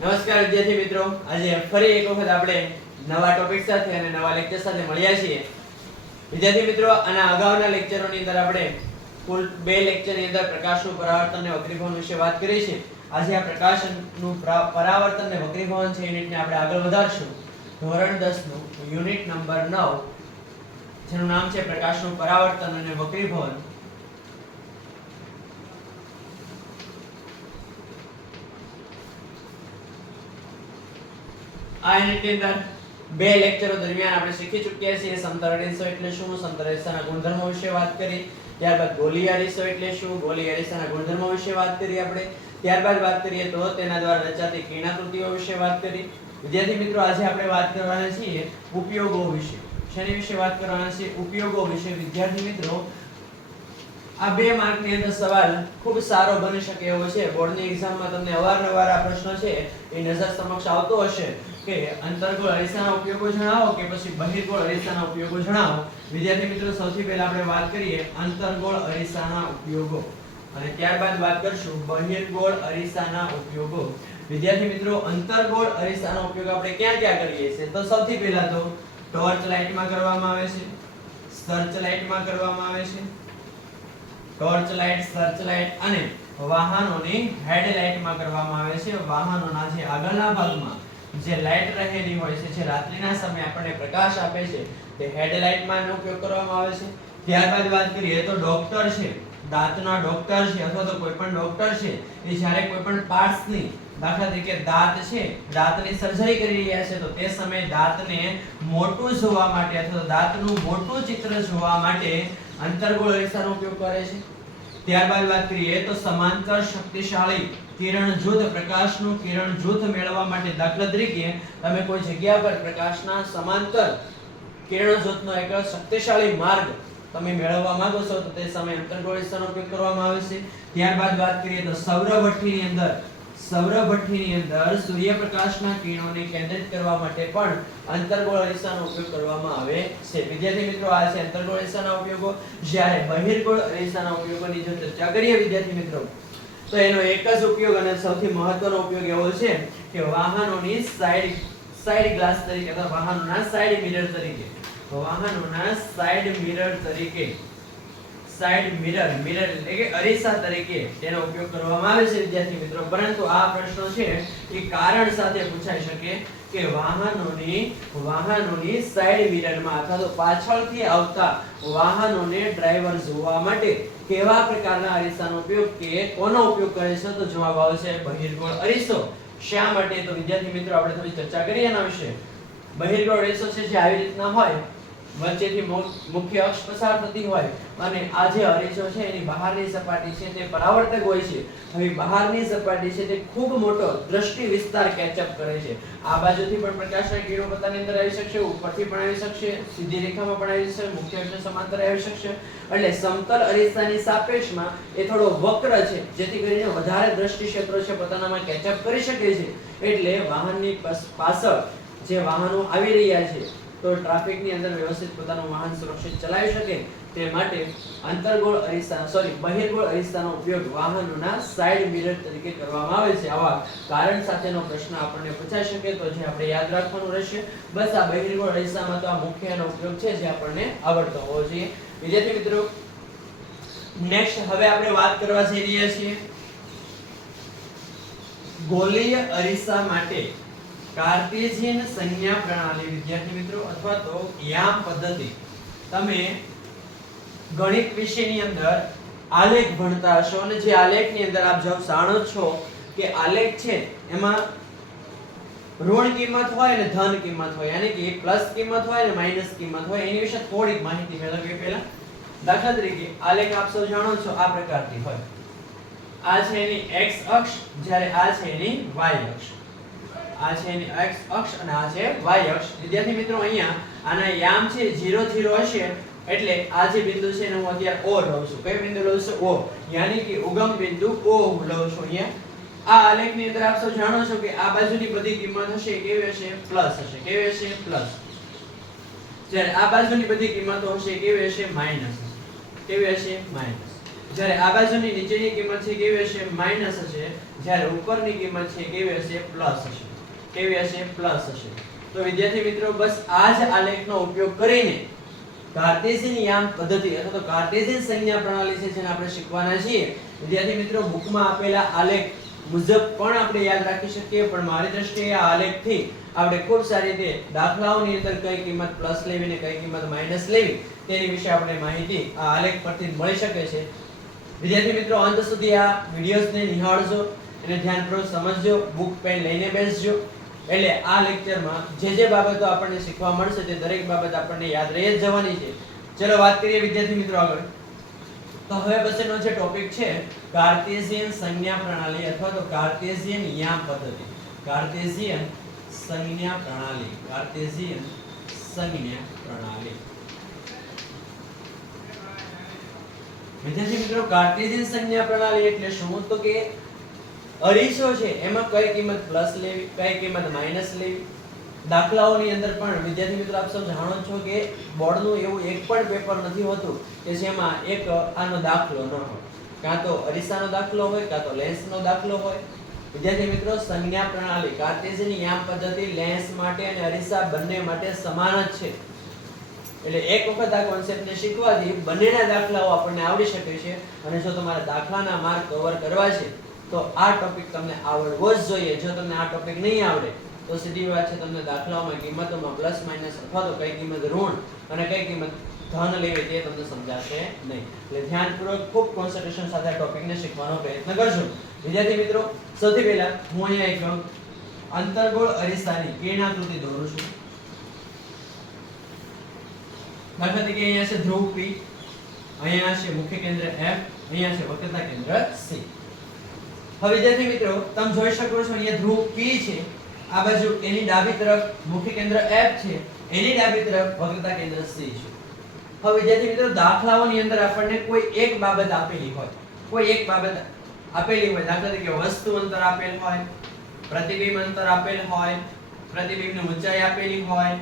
નમસ્કાર વિદ્યાર્થી મિત્રો, આજે ફરી એક વખત આપણે નવા ટોપિક સાથે અને નવા લેક્ચર સાથે મળ્યા છીએ. વિદ્યાર્થી મિત્રો, આના અગાઉના લેક્ચરોની અંદર આપણે કુલ 2 લેક્ચરની અંદર પ્રકાશનું પરાવર્તન અને વક્રીભવન વિશે વાત કરી છે. આજે આ પ્રકાશનું પરાવર્તન અને વક્રીભવન છે યુનિટને આપણે આગળ વધારશું. ધોરણ 10 નું યુનિટ નંબર 9 જેનું નામ છે પ્રકાશનું પરાવર્તન અને વક્રીભવન. આ યુનિટની અંદર 2 લેક્ચરો દરમિયાન આપણે શીખી ચૂક્યા છીએ સમતલ અરીસો એટલે શું, સમતલ અરીસાના ગુણધર્મો વિશે વાત કરી. ત્યારબાદ ગોલીય અરીસો એટલે શું, ગોલીય અરીસાના ગુણધર્મો વિશે વાત કરી આપણે. ત્યારબાદ વાત કરીએ તો તેના દ્વારા રચાતી કિરણાકૃતિઓ વિશે વાત કરી. વિદ્યાર્થી મિત્રો, આજે આપણે વાત કરવાના છીએ ઉપયોગો વિશે. શેની વિશે વાત કરવાના છે? ઉપયોગો વિશે. વિદ્યાર્થી મિત્રો, આ 2 માર્કની અંદર સવાલ ખૂબ સારો બની શકે એવો છે. બોર્ડની એક્ઝામમાં તમને અવારનવાર આ પ્રશ્ન છે એ નજર સમક્ષ આવતો હશે કે અંતર્ગોળ અરીસાના ઉપયોગો જણાવો કે પછી બહિર્ગોળ અરીસાના ઉપયોગો જણાવો. વિદ્યાર્થી મિત્રો, સૌથી પહેલા આપણે વાત કરીએ અંતર્ગોળ અરીસાના ઉપયોગો અને ત્યારબાદ વાત કરશું બહિર્ગોળ અરીસાના ઉપયોગો. વિદ્યાર્થી મિત્રો, અંતર્ગોળ અરીસાનો ઉપયોગ આપણે ક્યાં ક્યાં કરીએ છીએ? તો સૌથી પહેલા તો ટોર્ચ લાઇટમાં કરવામાં આવે છે, સર્ચ લાઇટમાં કરવામાં આવે છે. ટોર્ચ લાઇટ, સર્ચ લાઇટ અને વાહનોની હેડલાઇટમાં કરવામાં આવે છે. વાહનોના જે આગળના ભાગમાં જે લાઇટ રહેલી હોય છે, જે રાત્રિના સમયે આપણને પ્રકાશ આપે છે, તે હેડલાઇટમાં એનો ઉપયોગ કરવામાં આવે છે. ત્યારબાદ વાત કરીએ તો ડોક્ટર છે, દાંતના ડોક્ટર છે અથવા તો કોઈ પણ ડોક્ટર છે એ જ્યારે કોઈ પણ પાર્ટ્સની, દાખલા તરીકે દાંત છે, દાંતની સર્જરી કરી રહ્યા છે તો તે સમયે દાંતને મોટું જોવા માટે અથવા તો દાંતનું મોટું ચિત્ર જોવા માટે અંતર્ગોળ અરીસાનો ઉપયોગ કરે છે. ત્યારબાદ વાત કરીએ તો સમાંતર શક્તિશાળી કિરણ જૂથ, પ્રકાશનું કિરણ જૂથ મેળવવા માટે, દાખલા તરીકે તમે કોઈ જગ્યા પર પ્રકાશના સમાંતર કિરણ જૂથનો એક શક્તિશાળી માર્ગ તમે મેળવવા માંગો છો તો તે સમયે અંતર્ગોળ અરીસાનો ઉપયોગ કરવામાં આવે છે. ત્યારબાદ વાત કરીએ તો સૌરભઠ્ઠીની અંદર સૂર્યપ્રકાશના કિરણોને કેન્દ્રિત કરવા માટે પણ અંતર્ગોળ અરીસાનો ઉપયોગ કરવામાં આવે છે. વિદ્યાર્થી મિત્રો, આ છે અંતર્ગોળ અરીસાના ઉપયોગો. જ્યારે બહિર્ગોળ અરીસાના ઉપયોગોની જો ચર્ચા કરીએ વિદ્યાર્થી મિત્રો, તો એનો એક જ ઉપયોગ અને સૌથી મહત્વનો ઉપયોગ એવો છે કે વાહનોની સાઇડ ગ્લાસ તરીકે અથવા વાહનોના સાઇડ મિરર તરીકે, સાઇડ મિરર એટલે કે અરીસા તરીકે તેનો ઉપયોગ કરવામાં આવે છે વિદ્યાર્થી મિત્રો. પરંતુ આ પ્રશ્ન છે એ કારણ સાથે પૂછાઈ શકે કે વાહનોની સાઇડ મિરરમાં અથવા તો પાછળથી આવતા વાહનોને ડ્રાઈવર જોવા માટે કેવા પ્રકારના અરીસાનો ઉપયોગ કે કોનો ઉપયોગ કરે છે? તો જવાબ આવશે બહિર્ગોળ અરીસો. શા માટે? તો વિદ્યાર્થી મિત્રો, આપણે થોડી ચર્ચા કરીએ એના વિશે. બહિર્ગોળ અરીસો છે જે આવી રીતના હોય, વચ્ચેથી મુખ્ય અક્ષ પસાર થતી હોય અને આ જે અરીસો છે એની બહારની સપાટી છે તે પરાવર્તક હોય છે. હવે બહારની સપાટી છે તે ખૂબ મોટો દ્રષ્ટિ વિસ્તાર કેચઅપ કરે છે. આ બાજુથી પણ પ્રકાશના કિરણો પોતાની અંદર આવી શકશે, ઉપરથી પણ આવી શકશે, સીધી રેખામાં પણ આવી શકશે, મુખ્ય અક્ષને સમાંતર આવી શકશે. એટલે સમતલ અરીસાની સાપેક્ષમાં એ થોડો વક્ર છે, જેથી કરીને વધારે દ્રષ્ટિ ક્ષેત્રો છે પોતાનામાં કેચઅપ કરી શકે છે. એટલે વાહનની પાછળ જે વાહનો આવી રહ્યા છે તો ટ્રાફિકની અંદર વ્યવસ્થિત પોતાનું વાહન સુરક્ષિત ચલાવી શકે તે માટે બહિર્ગોળ અરીસાનો ઉપયોગ વાહનોના સાઇડ મિરર તરીકે કરવામાં આવે છે. આવા કારણ સાથેનો પ્રશ્ન આપણને પૂછાઈ શકે તો જે આપણે યાદ રાખવાનું રહેશે. બસ આ બહિર્ગોળ અરીસામાં તો આ મુખ્યનો ઉપયોગ છે જે આપણને આવડતો હોવો જોઈએ. વિદ્યાર્થી મિત્રો, નેક્સ્ટ હવે આપણે વાત કરવા જઈ રહ્યા છીએ ગોલીય અરીસા માટે કાર્ટેશિયન સંજ્ઞા પ્રણાલી. વિદ્યાર્થી મિત્રો, અથવા તો યામ પદ્ધતિ. તમે ગણિત વિષયની અંદર આલેખ ભણતા હશો અને જે આલેખની અંદર આપ જાણો છો કે આલેખ છે એમાં ઋણ કિંમત હોય અને ધન કિંમત હોય, યાની કે પ્લસ કિંમત હોય અને માઈનસ કિંમત હોય. એની વિશે થોડીક માહિતી મેળવીએ પહેલા. દાખલા તરીકે આલેખ આપ સૌ જાણો છો આ પ્રકારની હોય. આ છે એની x અક્ષ, જ્યારે આ છે એની y અક્ષ. આ છે એની x અક્ષ અને આ છે y અક્ષ. વિદ્યાર્થી મિત્રો, અહીંયા આના યામ છે 0 0 હશે એટલે આ જે બિંદુ છે એને હું અત્યારે O લઉં છું. કયો બિંદુ લઉં છું? O, યાની કે ઉગમ બિંદુ O હું લઉં છું અહીંયા. આ આલેખની અંદર આપ સૌ જાણો છો કે આ બાજુની બધી કિંમત હશે કેવી હશે? પ્લસ હશે. કેવી હશે? પ્લસ. જ્યારે આ બાજુની બધી કિંમતો હશે કેવી હશે? માઈનસ. કેવી હશે? માઈનસ. જ્યારે આ બાજુની નીચેની કિંમત છે કેવી હશે માઈનસ હશે, જ્યારે ઉપરની કિંમત છે કેવી હશે પ્લસ હશે. કેવી હશે પ્લસ હશે. તો વિદ્યાર્થી મિત્રો બસ આ જ આલેખનો ઉપયોગ કરીને કાર્ટેશિયન યામ પદ્ધતિ અથવા તો કાર્ટેશિયન સંજ્ઞા પ્રણાલી છે જેને આપણે શીખવાના છીએ. વિદ્યાર્થી મિત્રો બુકમાં આપેલા આલેખ મુજબ પણ આપણે યાદ રાખી શકીએ, પણ મારી દ્રષ્ટિએ આ આલેખથી આપણે ખૂબ સારી રીતે દાખલાઓની અંદર કઈ કિંમત પ્લસ લેવી ને કઈ કિંમત માઈનસ લેવી તેની વિશે આપણે માહિતી આ આલેખ પરથી મળી શકે છે. વિદ્યાર્થી મિત્રો અંત સુધી આ વિડિયોઝને નિહાળજો અને ધ્યાનપૂર્વક સમજજો, બુક પેન લઈને બેસજો. એટલે આ લેક્ચરમાં જે બાબતો આપણને શીખવા મળશે તે દરેક બાબત આપણને યાદ રહી જ જવાની છે. ચલો વાત કરીએ વિદ્યાર્થી મિત્રો આગળ. તો હવે પછીનો જે ટોપિક છે કાર્ટેશિયન સંજ્ઞા પ્રણાલી અથવા તો કાર્ટેશિયન યામ પદ્ધતિ. કાર્ટેશિયન સંજ્ઞા પ્રણાલી. કાર્ટેશિયન સંજ્ઞા પ્રણાલી. વિદ્યાર્થી મિત્રો કાર્ટેશિયન સંજ્ઞા પ્રણાલી એટલે શું? તો કે અરીસો છે એમાં કઈ કિંમત પ્લસ લેવી, કઈ કિંમત માઈનસ લેવી. દાખલાઓની અંદર પણ વિદ્યાર્થી મિત્રો આપ સૌ જાણો છો કે બોર્ડનું એવું એક પણ પેપર નથી હોતું કે જેમાં એક આનો દાખલો ન હોય. કાં તો અરીસાનો દાખલો હોય, કાં તો લેન્સનો દાખલો હોય. વિદ્યાર્થી મિત્રો સંજ્ઞા પ્રણાલી કાર્ટેશિયન યામ પદ્ધતિ લેન્સ માટે અને અરીસા બંને માટે સમાન જ છે. એટલે એક વખત આ કોન્સેપ્ટને શીખવાથી બંનેના દાખલાઓ આપણને આવડી શકે છે. અને જો તમારે દાખલાના માર્ક કવર કરવા છે તો આ ટોપિક તમને આવડવો જ જોઈએ. જો તમને આ ટોપિક નહીં આવડે તો સીધી વાત છે તમને દાખલાઓમાં કિંમતોમાં પ્લસ માઈનસ અથવા તો કઈ કિંમત ઋણ અને કઈ કિંમત ધન લેવી તે તમને સમજાશે નહીં. એટલે ધ્યાનપૂર્વક ખૂબ કોન્સન્ટ્રેશન સાથે આ ટોપિકને શીખવાનો પ્રયત્ન કરજો. વિદ્યાર્થી મિત્રો સૌથી પહેલા હું અહીંયા એક અંતર્ગોળ અરીસાની કિરણાકૃતિ દોરું છું. દાખલા તરીકે અહીંયા છે ધ્રુવ P, અહીંયા છે મુખ્ય કેન્દ્ર F, અહીંયા છે વક્રતા કેન્દ્ર C. હવે વિદ્યાર્થી મિત્રો તમે જોઈ શકો છો અહીંયા ધ્રુવ P છે, આ બાજુ એની ડાબી તરફ મુખ્ય કેન્દ્ર F છે, એની ડાબી તરફ વક્રતા કેન્દ્ર C છે. હવે વિદ્યાર્થી મિત્રો દાખલાઓની અંદર આપણને કોઈ એક બાબત આપેલી હોય, કોઈ એક બાબત આપેલી હોય, દાખલા તરીકે વસ્તુ અંતર આપેલ હોય, પ્રતિબિંબ અંતર આપેલ હોય, પ્રતિબિંબની ઊંચાઈ આપેલી હોય,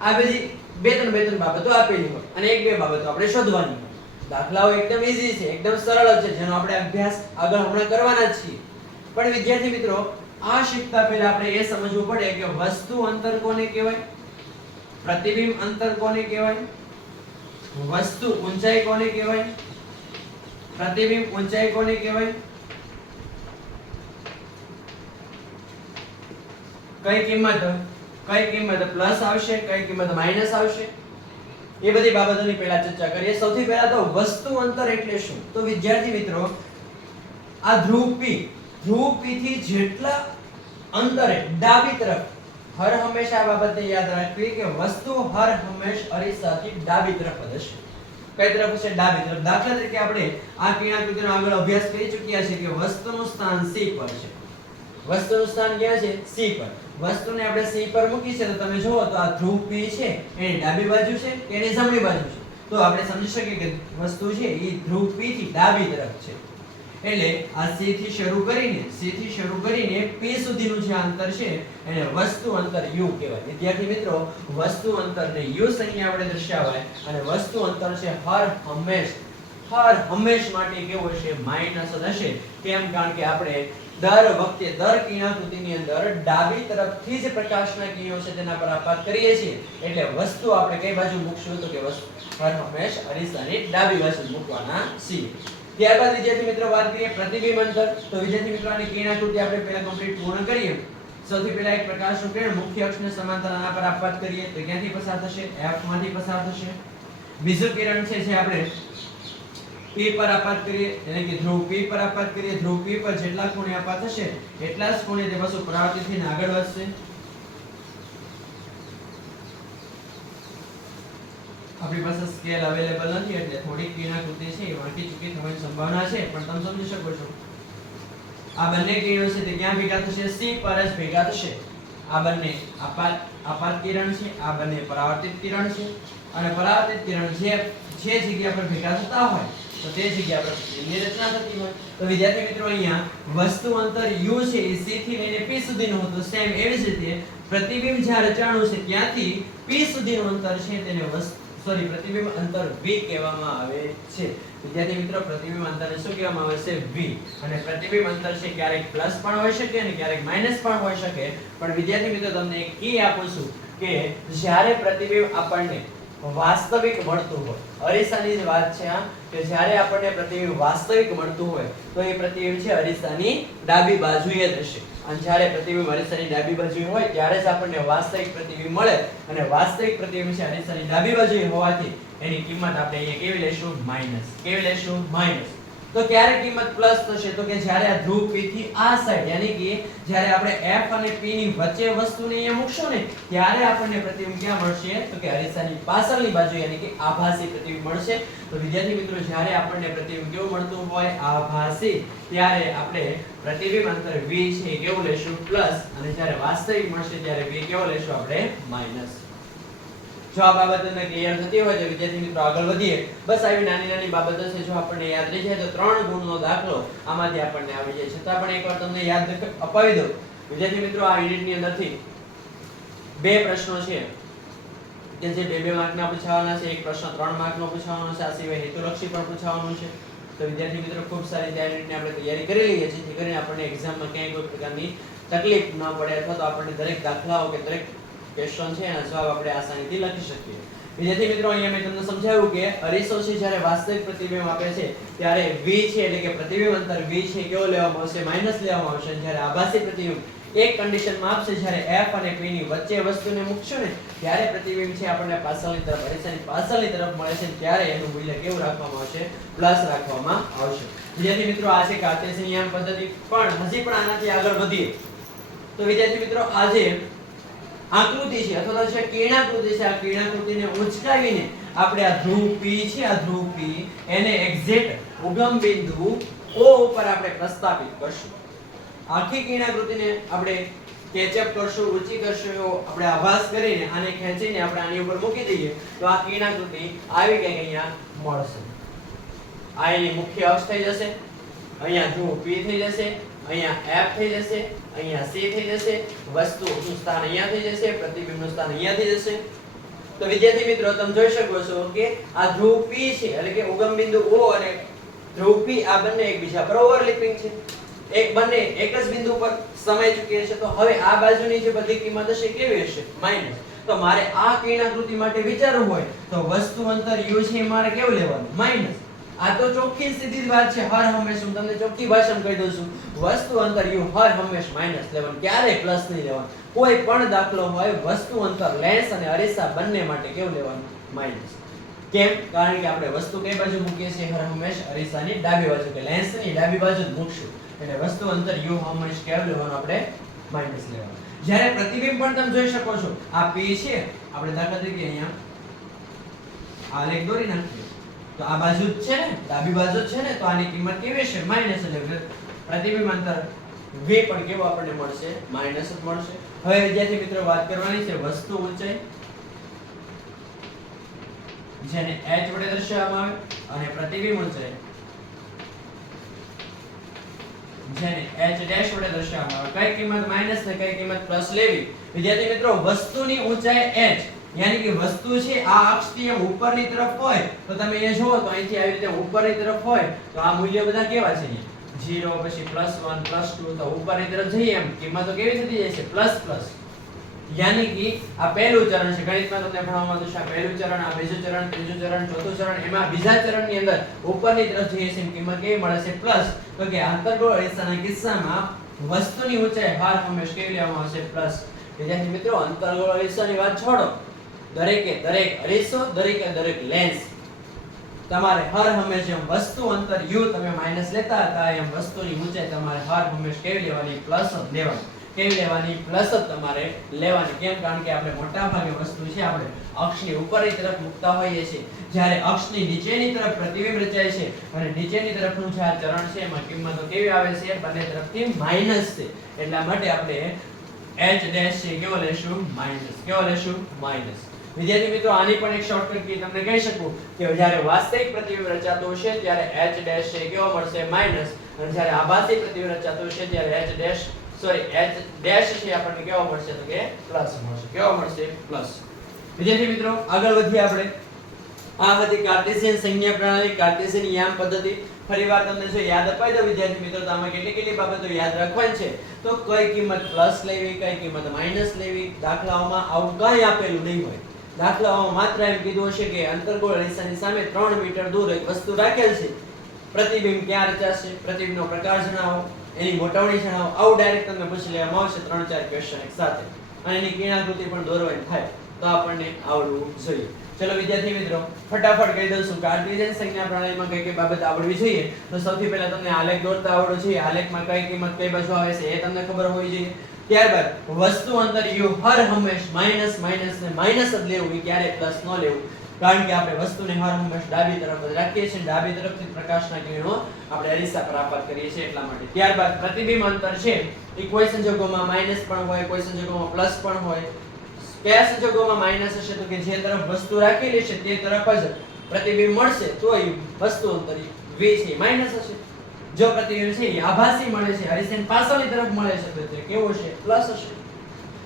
આ બધી બે ત્રણ બાબતો આપેલી હોય અને એક બે બાબતો આપણે શોધવાની હોય. દાખલાઓ એકદમ ઈઝી છે, એકદમ સરળ છે, જેનો આપણે અભ્યાસ આગળ હમણાં કરવાના જ છીએ. પણ વિદ્યાર્થી મિત્રો આ શીખતા પહેલા આપણે એ સમજવું પડે કે વસ્તુ અંતર કોને કહેવાય, પ્રતિબિંબ અંતર કોને કહેવાય, વસ્તુ ઊંચાઈ કોને કહેવાય, પ્રતિબિંબ ઊંચાઈ કોને કહેવાય, કઈ કિંમત પ્લસ આવશે, કઈ કિંમત માઈનસ આવશે, એ બધી બાબતોની પહેલા ચર્ચા કરીએ. સૌથી પહેલા તો વસ્તુ અંતર એટલે શું? તો વિદ્યાર્થી મિત્રો આ ધ્રુવ P થી જેટલા અંતરે ડાબી તરફ હર હંમેશા આ બાબતને યાદ રાખવી કે વસ્તુ હર હંમેશ અરીસાથી ડાબી તરફ જ હશે. કઈ તરફ હશે? ડાબી તરફ. દાખલા તરીકે આપણે આ કિરણાકૃતિનો આગળ અભ્યાસ કરી ચૂક્યા છે કે વસ્તુનું સ્થાન C પર છે. વસ્તુનું સ્થાન ક્યાં છે? C પર. વસ્તુને આપણે C પર મૂકી છે તો તમે જુઓ તો આ ધ્રુવ P છે એની ડાબી બાજુ છે કે એની જમણી બાજુ છે? તો આપણે સમજી શકીએ કે વસ્તુ છે એ ધ્રુવ P થી ડાબી તરફ છે. એટલે આ C થી શરૂ કરીને P સુધીનું જે અંતર છે એને વસ્તુ અંતર U કહેવાય. વિદ્યાર્થી મિત્રો વસ્તુ અંતરને U સંજ્ઞા આપણે દર્શાવાય અને વસ્તુ અંતર છે હર હંમેશ માટે કેવું હશે? માઈનસ જ હશે. કેમ? કારણ કે આપણે દર વખતે દર કિરણાકૃતિની અંદર ડાબી તરફથી જ પ્રકાશના કિરણો છે તેના પર આપાત કરીએ છીએ. એટલે વસ્તુ આપણે કઈ બાજુ મૂકશું? તો કે વસ્તુ હર હંમેશ અરીસાની ડાબી બાજુ મૂકવાના છીએ. ત્યારબાદ વિદ્યાર્થી મિત્રો વાત કરીએ પ્રતિબિંબ અંતર. તો વિદ્યાર્થી મિત્રો આની કિરણાકૃતિ આપણે પહેલા કમ્પ્લીટ પૂર્ણ કરીએ. સૌથી પહેલા એક પ્રકાશનું કિરણ મુખ્ય અક્ષને સમાંતર આના પર આપાત કરીએ તો ક્યાંથી પસાર થશે? F માંથી પસાર થશે. બીજું કિરણ છે જે આપણે P પર આપાત કરીએ, એટલે કે ધ્રુવ P પર આપાત કરીએ. ધ્રુવ P પર જેટલા ખૂણે આપાત થશે એટલા જ ખૂણે તે પાછું પરાવર્તિત થઈને આગળ વધશે. આપણી પાસે સ્કેલ અવેલેબલ નથી એટલે થોડી કિરણાકૃતિ છે એ વાંકી ચૂકી થવાની સંભાવના છે, પણ તમે સમજી શકો છો આ બંને કિરણો છે તે ક્યાં ભેગા થશે? C પર જ ભેગા થશે. આ બંને આપાત કિરણ છે, આ બંને પરાવર્તિત કિરણ છે અને પરાવર્તિત કિરણ જે જગ્યા પર ભેગા થતા હોય તો તે જગ્યા પર પ્રતિબિંબની રચના થતી હોય. તો વિદ્યાર્થી મિત્રો અહીંયા વસ્તુ અંતર U છે એ C થી લઈને P સુધીનું હતું. સેમ એવી જ રીતે પ્રતિબિંબ જ્યાં રચાણું છે ત્યાંથી P સુધીનું અંતર છે તેને પ્રતિબિંબ અંતર V કહેવામાં આવે છે. વિદ્યાર્થી મિત્રો પ્રતિબિંબ અંતરને શું કહેવામાં આવે છે v અને પ્રતિબિંબ અંતર છે ક્યારેક પ્લસ પણ હોઈ શકે અને ક્યારેક માઈનસ પણ હોઈ શકે પણ વિદ્યાર્થી મિત્રો તમને એક કી આપું છું કે જ્યારે પ્રતિબિંબ આપણને વાસ્તવિક મળતું હોય અરીસાની જ વાત છે આ કે જ્યારે આપણને પ્રતિબિંબ વાસ્તવિક મળતું હોય તો એ પ્રતિબિંબ છે અરીસાની ડાબી બાજુએ જ હશે અને જ્યારે પ્રતિબિંબ અરીસાની ડાબી બાજુએ હોય ત્યારે જ આપણને વાસ્તવિક પ્રતિબિંબ મળે અને વાસ્તવિક પ્રતિબિંબ છે અરીસાની ડાબી બાજુએ હોવાથી એની કિંમત આપણે અહીંયા કેવી લેશું માઈનસ કેવી લેશું માઈનસ તો ક્યારે કિંમત પ્લસ થશે તો કે જ્યારે આ ધ્રુવ P થી આ સાઈડ યાની કે જ્યારે આપણે F અને P ની વચ્ચે વસ્તુને અહીંયા મૂકશું ને ત્યારે આપણને પ્રતિબિંબ ક્યાં મળશે તો કે અરીસાની પાછળની બાજુ યાની કે આભાસી પ્રતિબિંબ મળશે તો વિદ્યાર્થી મિત્રો જ્યારે આપણને પ્રતિબિંબ કેવું મળતું હોય આભાસી ત્યારે આપણે પ્રતિબિંબ અંતર v છે કેવું લેશું પ્લસ અને જ્યારે વાસ્તવિક મળશે ત્યારે v કેવો લેશું આપણે માઈનસ જો આ બાબત તમને ક્લિયર થતી હોય તો વિદ્યાર્થી મિત્રો આગળ વધીએ બસ આવી નાની નાની બાબતો છે જો આપણને યાદ રહી જાય તો 3 ગુણનો દાખલો આમાંથી આપણને આવી જાય છતાં પણ એકવાર તમને યાદ અપાવી દઉં વિદ્યાર્થી મિત્રો આ યુનિટની અંદરથી બે પ્રશ્નો છે કે જે 2 માર્કના પૂછાવાના છે એક પ્રશ્ન 3 માર્કનો પૂછાવાનો છે આ સિવાય હેતુલક્ષી પણ પૂછાવાનું છે તો વિદ્યાર્થી મિત્રો ખૂબ સારી તૈયારીની આપણે તૈયારી કરી લઈએ છીએ જેથી કરીને આપણને એક્ઝામમાં ક્યાંય કોઈ પ્રકારની તકલીફ ન પડે અથવા તો આપણને દરેક દાખલાઓ કે દરેક ક્વેશ્ચન છે એના જવાબ આપણે આસાનીથી લખી શકીએ વિદ્યાર્થી મિત્રો અહીંયા મેં તમને સમજાવ્યું કે અરીસો છે જ્યારે વાસ્તવિક પ્રતિબિંબ આપે છે ત્યારે v છે એટલે કે પ્રતિબિંબ અંતર v છે કેવો લેવામાં આવશે માઈનસ લેવામાં આવશે અને જ્યારે આભાસી પ્રતિબિંબ એક કન્ડિશનમાં આપશે જ્યારે f અને p ની વચ્ચે વસ્તુને મૂકશું ને ત્યારે પ્રતિબિંબ છે આપણને પાછળની તરફ અરીસાની પાછળની તરફ મળે છે ત્યારે એનું મૂલ્ય કેવું રાખવામાં આવશે પ્લસ રાખવામાં આવશે વિદ્યાર્થી મિત્રો આ છે કાર્ટેશિયન નિયમ પદ્ધતિ પણ હજી પણ આનાથી આગળ વધીએ તો વિદ્યાર્થી મિત્રો આજે આકૃતિ છે અથવા તો છે કિરણાકૃતિ છે આ કિરણાકૃતિને ઉંચકાવીને આપણે આ ધ્રુવ P છે આ ધ્રુવ P એને એક્ઝેક્ટ ઉગમ બિંદુ O ઉપર આપણે પ્રસ્થાપિત કરશું આખી કિરણાકૃતિને આપણે કેચઅપ કરશું ઊંચી કરશું એવો આપણે આભાસ કરીને આને ખેંચીને આપણે આની ઉપર મૂકી દઈએ તો આ કિરણાકૃતિ આવી કંઈક અહીંયા મળશે આ એની મુખ્ય અક્ષ થઈ જશે અહીંયા ધ્રુવ P થઈ જશે અહીંયા F થઈ જશે અહીંયા C થઈ જશે વસ્તુનું સ્થાન અહીંયા થઈ જશે પ્રતિબિંબનું સ્થાન અહીંયા થઈ જશે તો વિદ્યાર્થી મિત્રો તમે જોઈ શકો છો કે આ ધ્રુવ P છે એટલે કે ઉગમ બિંદુ O અને ધ્રુવ P આ બંને એકબીજા પર ઓવરલેપિંગ છે એક બંને એક જ બિંદુ પર સમય ચૂકે છે તો હવે આ બાજુની જે બધી કિંમત હશે કેવી હશે માઈનસ તો મારે આ કિરણાકૃતિ માટે વિચારવું હોય તો વસ્તુ અંતર u છે મારે કેવું લેવાનું માઈનસ આ તો ચોખ્ખી સીધી જ વાત છે હર હંમેશ હું તમને ચોખ્ખી ભાષામાં કહી દઉં છું વસ્તુ અંતર u હર હંમેશ માઈનસ લેવાનું ક્યારે પ્લસ નહીં લેવાનું કોઈ પણ દાખલો હોય વસ્તુ અંતર લેન્સ અને અરીસા બંને માટે કેવું લેવાનું માઈનસ કેમ કારણ કે આપણે વસ્તુ કઈ બાજુ મૂકીએ છીએ હર હંમેશ અરીસાની ડાબી બાજુ કે લેન્સની ડાબી બાજુ જ મૂકશું એટલે વસ્તુ અંતર u હંમેશ કેવું લેવાનું આપણે માઈનસ લેવાનું જ્યારે પ્રતિબિંબ પણ તમે જોઈ શકો છો આ p છે આપણે દાખલા તરીકે અહીંયા આલેખ દોરી નાખીએ તો આ બાજુ જ છે ને ડાબી બાજુ જ છે ને તો આની કિંમત કેવી છે માઈનસ એટલે પ્રતિબિંબ અંતર v પણ કેવો આપણને મળશે માઈનસ જ મળશે હવે વિદ્યાર્થી મિત્રો વાત કરવાની છે વસ્તુ ઊંચાઈ જેને h વડે દર્શાવવામાં આવે અને પ્રતિબિંબ ઊંચાઈ જેને h ડેશ વડે દર્શાવવામાં આવે કઈ કિંમત માઈનસ ને કઈ કિંમત પ્લસ લેવી વિદ્યાર્થી મિત્રો વસ્તુની ઊંચાઈ h यानी कि वस्तु છે આ અક્ષથી એમ ઉપરની તરફ હોય તો તમે અહીંયા જુઓ તો અહીંથી આવી રીતે ઉપરની તરફ હોય તો આ મૂલ્ય બધા કેવા છે અહીંયા 0 પછી +1 +2 તો ઉપરની તરફ જઈએ એમ કિંમતો કેવી થતી જાય છે પ્લસ પ્લસ यानी कि આ પહેલું ચરણ છે ગણિતમાં તમને ભણવામાં આવશે આ પહેલું ચરણ આ બીજું ચરણ ત્રીજું ચરણ ચોથું ચરણ એમાં બીજા ચરણની અંદર ઉપરની તરફ જઈએ છે કિંમત કેવી મળે છે પ્લસ તો કે આંતરગોળ અરીસાના કિસ્સામાં વસ્તુની ઊંચાઈ હાર હંમેશ કેવી લેવામાં આવશે પ્લસ વિદ્યાર્થી મિત્રો આંતરગોળ અરીસાની વાત છોડો દરેકે દરેક અરીસો દરેકે દરેક લેન્સ તમારે હર હંમેશ એમ વસ્તુ અંતર u તમે માઈનસ લેતા હતા એમ વસ્તુની ઊંચાઈ તમારે હર હંમેશ કેવી લેવાની પ્લસ જ લેવાની કેવી લેવાની પ્લસ જ તમારે લેવાની કેમ કારણ કે આપણે મોટા ભાગે વસ્તુ છે આપણે અક્ષની ઉપરની તરફ મૂકતા હોઈએ છીએ જ્યારે અક્ષની નીચેની તરફ પ્રતિબિંબ રચાય છે અને નીચેની તરફનું જે આ ચરણ છે એમાં કિંમતો કેવી આવે છે બંને તરફથી માઈનસ છે એટલા માટે આપણે h ડેશ છે કેવો લેશું માઈનસ કેવો લેશું માઈનસ વિદ્યાર્થી મિત્રો આની પણ એક શોર્ટકટ કી તમને કહી શકું કે જ્યારે વાસ્તવિક પ્રતિબિંબ રચાતો હશે ત્યારે h ડેશ છે કેવો મળશે માઈનસ અને જ્યારે આભાસી પ્રતિબિંબ રચાતો હશે ત્યારે h ડેશ છે આપણને કેવો મળશે તો કે પ્લસ મળશે કેવો મળશે પ્લસ વિદ્યાર્થી મિત્રો આગળ વધીએ આપણે આ હતી કાર્ટેશિયન સંજ્ઞા પ્રણાલી, કાર્ટેશિયન યામ પદ્ધતિ. ફરીવાર તમને જો યાદ અપાઈ દો વિદ્યાર્થી મિત્રો, તો આમાં કેટલી બાબતો યાદ રાખવાની છે. તો કઈ કિંમત પ્લસ લેવી, કઈ કિંમત માઈનસ લેવી, દાખલાઓમાં આવું કઈ આપેલું નહીં હોય. દાખલાઓમાં માત્ર એમ કીધું હશે કે અંતર્ગોળ અરીસાની સામે 3 મીટર દૂર એક વસ્તુ રાખેલ છે, પ્રતિબિંબ ક્યાં રચાશે, પ્રતિબિંબનો પ્રકાર જણાવો, એની ગોઠવણી જણાવો. આવું ડાયરેક્ટ તમને પૂછી લેવામાં આવશે 3-4 ક્વેશ્ચન એક સાથે, અને એની કિરણાકૃતિ પણ દોરવાની થાય, તો આપણને આવડવું જોઈએ. ચલો વિદ્યાર્થી મિત્રો, ફટાફટ કહી દઉં છું કાર્ટેશિયન સંજ્ઞા પ્રણાલીમાં કઈ કઈ બાબત આવડવી જોઈએ. તો સૌથી પહેલા તમને આલેખ દોરતા આવડવું જોઈએ. આલેખમાં કઈ કિંમત કઈ બાજુ આવે છે એ તમને ખબર હોવી જોઈએ. ત્યારબાદ વસ્તુ અંતર u હર હંમેશ માઈનસ ને માઈનસ જ લેવું, એ ક્યારે પ્લસ ન લેવું, કારણ કે આપણે વસ્તુને હર હંમેશ ડાબી તરફ જ રાખીએ છીએ. ડાબી તરફથી પ્રકાશના કિરણો આપણે અરીસા પર આપાત કરીએ છીએ એટલા માટે. ત્યારબાદ પ્રતિબિંબ અંતર છે એ કોઈ સંજોગોમાં માઈનસ પણ હોય, કોઈ સંજોગોમાં પ્લસ પણ હોય. કયા સંજોગોમાં માઈનસ હશે? તો કે જે તરફ વસ્તુ રાખેલી છે તે તરફ જ પ્રતિબિંબ મળશે, તો એ વસ્તુ અંતર v છે માઈનસ હશે. જો પ્રતિબિંબ છે એ આભાસી મળે છે, અરીસાની પાછળની તરફ મળે છે, તો તે કેવો હશે? પ્લસ હશે.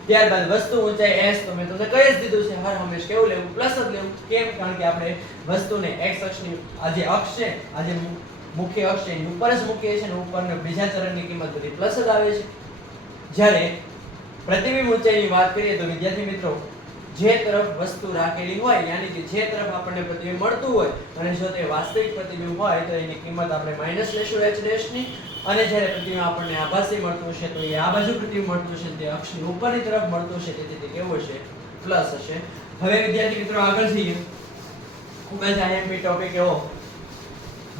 ત્યારબાદ વસ્તુ ઊંચાઈ s, તો મેં તમને કહી જ દીધું છે હર હંમેશ કેવું લેવું? પ્લસ જ લેવું. કેમ? કારણ કે આપણે વસ્તુને x અક્ષની આ જે અક્ષ છે, આ જે મુખ્ય અક્ષ છે એની ઉપર જ મૂકીએ છીએ, અને ઉપરના બીજા ચરણની કિંમત બધી પ્લસ જ આવે છે. જ્યારે પ્રતિબિંબ ઊંચાઈની વાત કરીએ તો વિદ્યાર્થી મિત્રો, જે તરફ વસ્તુ રાખેલી હોય, યાની કે જે તરફ આપણને પ્રતિબિંબ મળતું હોય, અને જો તે વાસ્તવિક પ્રતિબિંબ હોય તો એની કિંમત આપણે માઈનસ લેશું h ડેશ ની, અને જ્યારે પ્રતિબિંબ આપણને આભાસી મળતું હશે તો એ આ બાજુ પ્રતિબિંબ મળતું હશે, તે અક્ષની ઉપરની તરફ મળતું હશે, તેથી તે કેવું હશે? પ્લસ હશે. હવે વિદ્યાર્થી મિત્રો આગળ જઈએ. ખૂબ જ IMP ટોપિક એવો,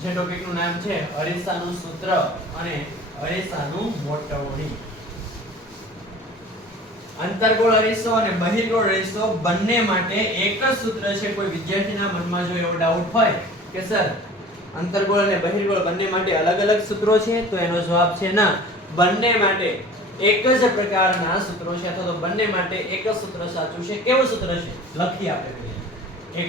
જે ટોપિકનું નામ છે અરીસાનું સૂત્ર અને અરીસાનું મોટવણી. અંતર્ગોળ અરીસો અને બહિર્ગોળ અરીસો બંને માટે એક જ સૂત્ર છે. કોઈ વિદ્યાર્થીના મનમાં જો એવો ડાઉટ હોય કે સર અંતર્ગોળ અને બહિર્ગોળ બંને માટે અલગ અલગ સૂત્રો છે, તો એનો જવાબ છે ના, બંને માટે એક જ પ્રકારના સૂત્રો છે, અથવા તો બંને માટે એક જ સૂત્ર સાચું છે. કેવું સૂત્ર છે? લખીએ આપણે. 1/u